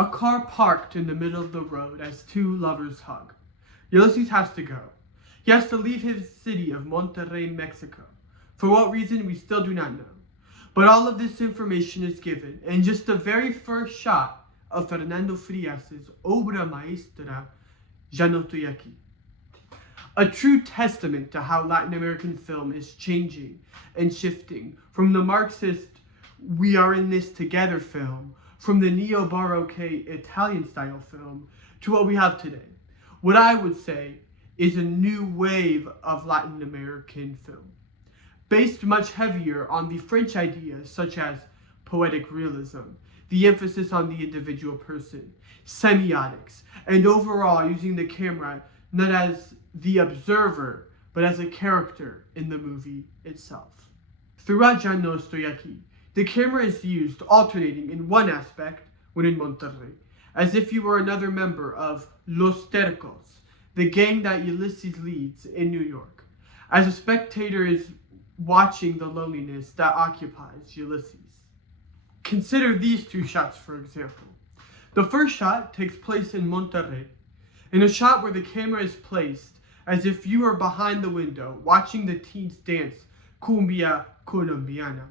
A car parked in the middle of the road as two lovers hug. Ulysses has to go. He has to leave his city of Monterrey, Mexico. For what reason, we still do not know. But all of this information is given in just the very first shot of Fernando Frias' obra maestra, No Estoy Aqui. A true testament to how Latin American film is changing and shifting from the Marxist "we are in this together" film, from the neo-baroque Italian-style film, to what we have today. What I would say is a new wave of Latin American film, based much heavier on the French ideas such as poetic realism, the emphasis on the individual person, semiotics, and overall using the camera not as the observer, but as a character in the movie itself. Throughout Ya No Estoy Aquí, the camera is used alternating in one aspect when in Monterrey, as if you were another member of Los Tercos, the gang that Ulysses leads in New York, as a spectator is watching the loneliness that occupies Ulysses. Consider these two shots, for example. The first shot takes place in Monterrey, in a shot where the camera is placed as if you are behind the window watching the teens dance cumbia colombiana.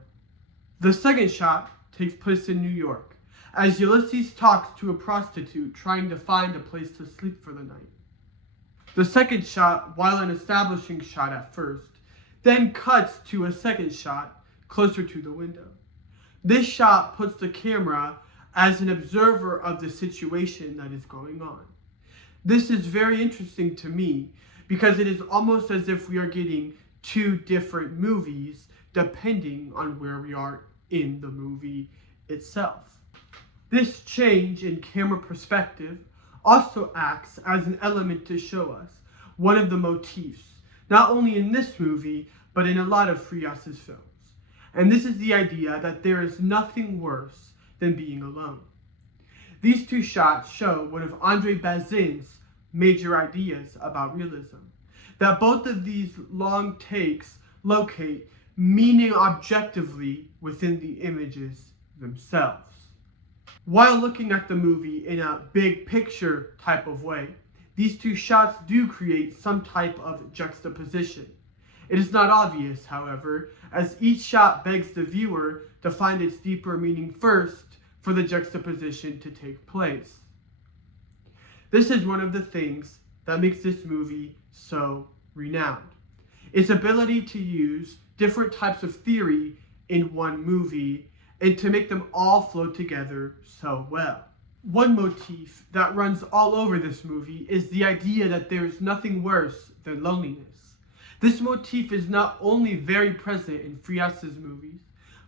The second shot takes place in New York, as Ulysses talks to a prostitute trying to find a place to sleep for the night. The second shot, while an establishing shot at first, then cuts to a second shot closer to the window. This shot puts the camera as an observer of the situation that is going on. This is very interesting to me because it is almost as if we are getting two different movies depending on where we are in the movie itself. This change in camera perspective also acts as an element to show us one of the motifs, not only in this movie, but in a lot of Frias' films. And this is the idea that there is nothing worse than being alone. These two shots show one of Andre Bazin's major ideas about realism, that both of these long takes locate meaning objectively within the images themselves. While looking at the movie in a big picture type of way, these two shots do create some type of juxtaposition. It is not obvious, however, as each shot begs the viewer to find its deeper meaning first for the juxtaposition to take place. This is one of the things that makes this movie so renowned. Its ability to use different types of theory in one movie and to make them all flow together so well. One motif that runs all over this movie is the idea that there is nothing worse than loneliness. This motif is not only very present in Frias' movies,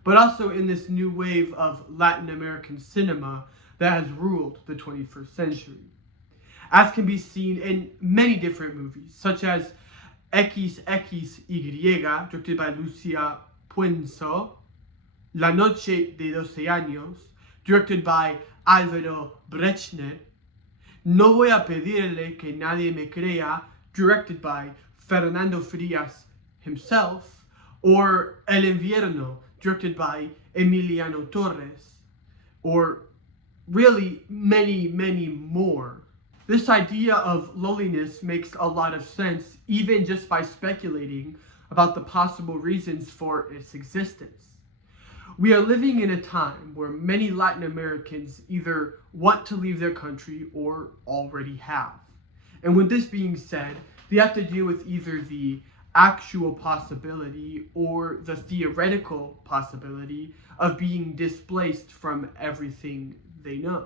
but also in this new wave of Latin American cinema that has ruled the 21st century, as can be seen in many different movies, such as XXY, directed by Lucia Puenzo, La Noche de 12 Años, directed by Álvaro Brechner, No Voy a Pedirle que Nadie Me Crea, directed by Fernando Frias himself, or El Invierno, directed by Emiliano Torres, or really many, many more. This idea of loneliness makes a lot of sense, even just by speculating about the possible reasons for its existence. We are living in a time where many Latin Americans either want to leave their country or already have. And with this being said, they have to deal with either the actual possibility or the theoretical possibility of being displaced from everything they know.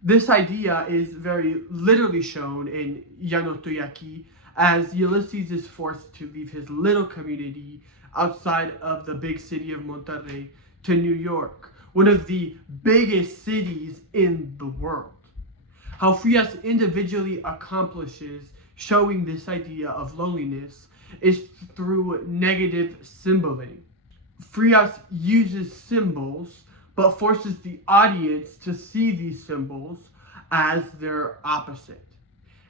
This idea is very literally shown in Ya No Estoy Aquí, as Ulysses is forced to leave his little community outside of the big city of Monterrey to New York, one of the biggest cities in the world. How Frias individually accomplishes showing this idea of loneliness is through negative symboling. Frias uses symbols but forces the audience to see these symbols as their opposite.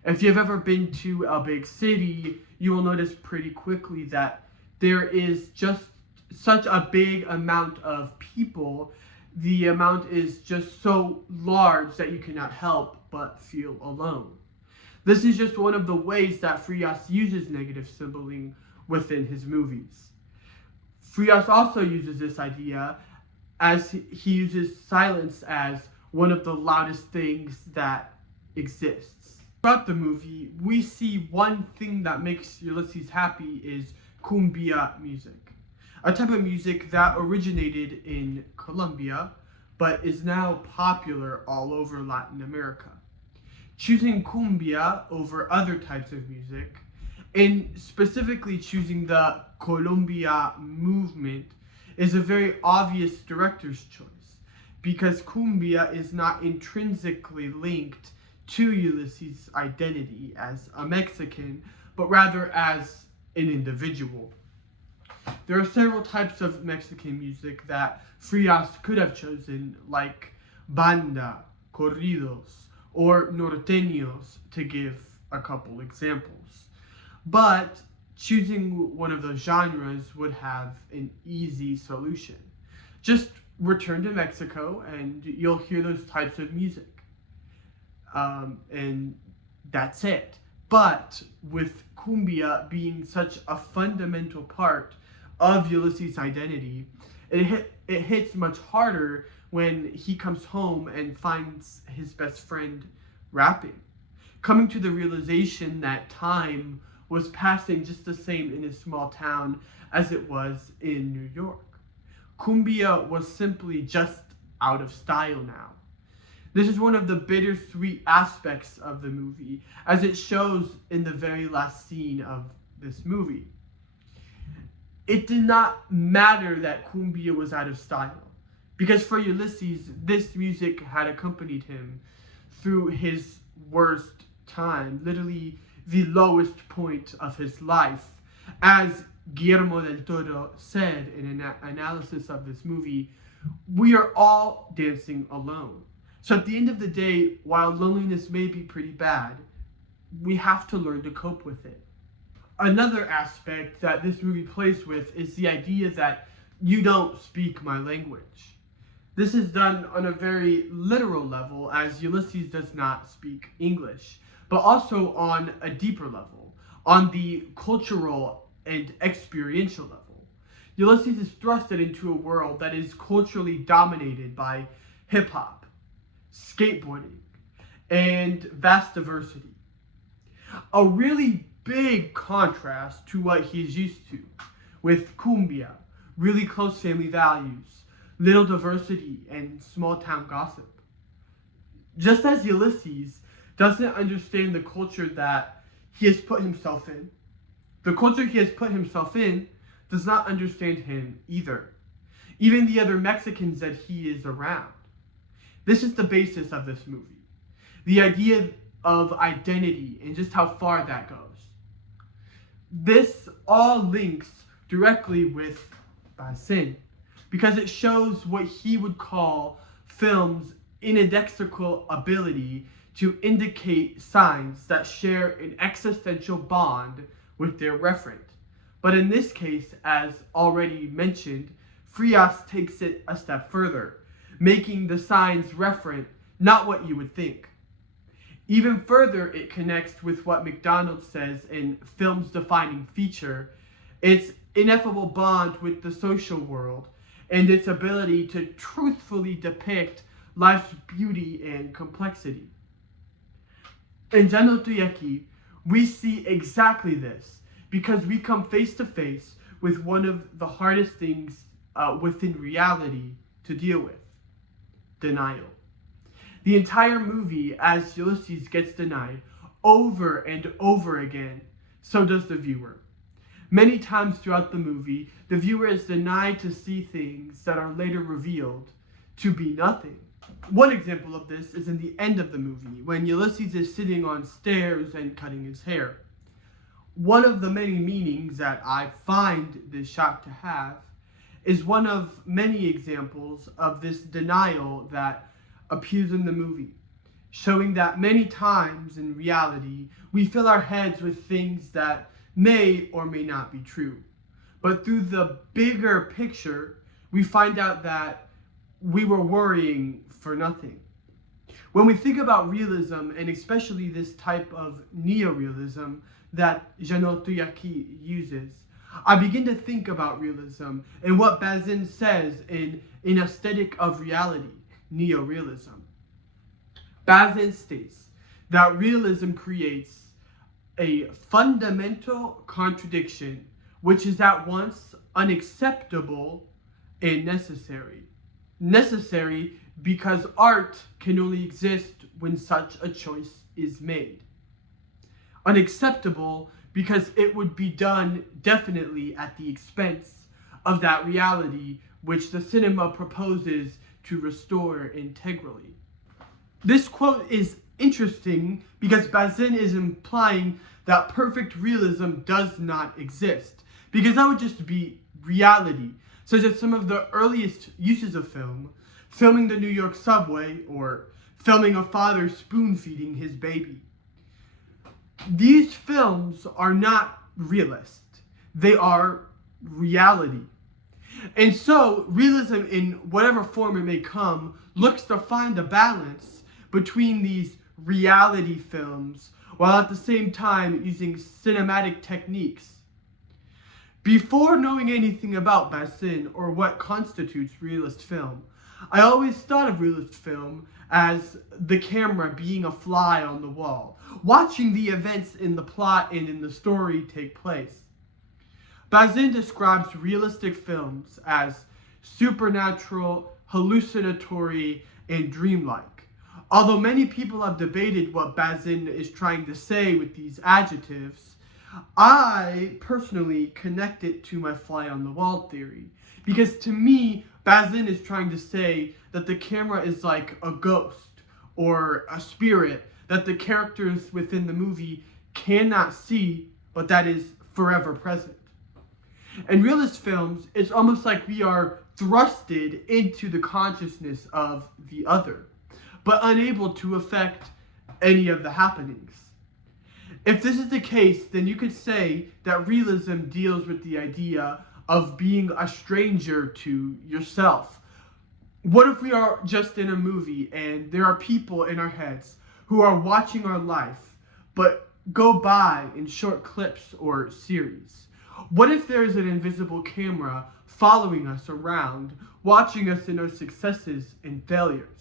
If you've ever been to a big city, you will notice pretty quickly that there is just such a big amount of people the amount is just so large that you cannot help but feel alone. This is just one of the ways that Frias uses negative symboling within his movies. Frias also uses this idea as he uses silence as one of the loudest things that exists. Throughout the movie, we see one thing that makes Ulysses happy is cumbia music, a type of music that originated in Colombia but is now popular all over Latin America. Choosing cumbia over other types of music, and specifically choosing the Colombia movement, is a very obvious director's choice, because cumbia is not intrinsically linked to Ulysses' identity as a Mexican, but rather as an individual. There are several types of Mexican music that Frias could have chosen, like banda, corridos, or norteños, to give a couple examples. But choosing one of those genres would have an easy solution. Just return to Mexico and you'll hear those types of music. And that's it. But with cumbia being such a fundamental part of Ulysses' identity, it hits much harder when he comes home and finds his best friend rapping, coming to the realization that time was passing just the same in his small town as it was in New York. Cumbia was simply just out of style now. This is one of the bittersweet aspects of the movie, as it shows in the very last scene of this movie. It did not matter that cumbia was out of style, because for Ulysses, this music had accompanied him through his worst time, literally the lowest point of his life. As Guillermo del Toro said in an analysis of this movie, we are all dancing alone. So at the end of the day, while loneliness may be pretty bad, we have to learn to cope with it. Another aspect that this movie plays with is the idea that you don't speak my language. This is done on a very literal level, as Ulysses does not speak English, but also on a deeper level, on the cultural and experiential level. Ulysses is thrusted into a world that is culturally dominated by hip-hop, skateboarding, and vast diversity. A really big contrast to what he's used to, with cumbia, really close family values, little diversity, and small town gossip. Just as Ulysses doesn't understand the culture that he has put himself in, the culture he has put himself in does not understand him either, even the other Mexicans that he is around. This is the basis of this movie, the idea of identity and just how far that goes. This all links directly with Bazinian, because it shows what he would call film's indexical ability to indicate signs that share an existential bond with their referent. But in this case, as already mentioned, Frias takes it a step further, making the signs referent not what you would think. Even further, it connects with what McDonald says in film's defining feature, its ineffable bond with the social world, and its ability to truthfully depict life's beauty and complexity. In No Estoy Aqui, we see exactly this, because we come face to face with one of the hardest things within reality to deal with: denial. The entire movie, as Ulysses gets denied over and over again, so does the viewer. Many times throughout the movie, the viewer is denied to see things that are later revealed to be nothing. One example of this is in the end of the movie, when Ulysses is sitting on stairs and cutting his hair. One of the many meanings that I find this shot to have is one of many examples of this denial that appears in the movie, showing that many times in reality we fill our heads with things that may or may not be true. But through the bigger picture, we find out that we were worrying for nothing. When we think about realism, and especially this type of neorealism that No Estoy Aqui uses, I begin to think about realism and what Bazin says in Aesthetic of Reality, neorealism. Bazin states that realism creates a fundamental contradiction which is at once unacceptable and necessary. Necessary because art can only exist when such a choice is made. Unacceptable because it would be done definitely at the expense of that reality which the cinema proposes to restore integrally. This quote is interesting because Bazin is implying that perfect realism does not exist, because that would just be reality, such as some of the earliest uses of film, filming the New York subway or filming a father spoon-feeding his baby. These films are not realist. They are reality. And so, realism in whatever form it may come looks to find a balance between these reality films while at the same time using cinematic techniques. Before knowing anything about Bazin or what constitutes realist film, I always thought of realist film as the camera being a fly on the wall, watching the events in the plot and in the story take place. Bazin describes realistic films as supernatural, hallucinatory, and dreamlike. Although many people have debated what Bazin is trying to say with these adjectives, I personally connect it to my fly on the wall theory, because to me, Bazin is trying to say that the camera is like a ghost or a spirit that the characters within the movie cannot see, but that is forever present. In realist films, it's almost like we are thrusted into the consciousness of the other, but unable to affect any of the happenings. If this is the case, then you could say that realism deals with the idea of being a stranger to yourself. What if we are just in a movie and there are people in our heads who are watching our life, but go by in short clips or series? What if there is an invisible camera following us around, watching us in our successes and failures?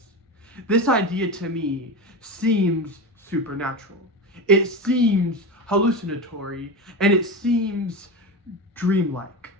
This idea to me seems supernatural. It seems hallucinatory, and it seems dreamlike.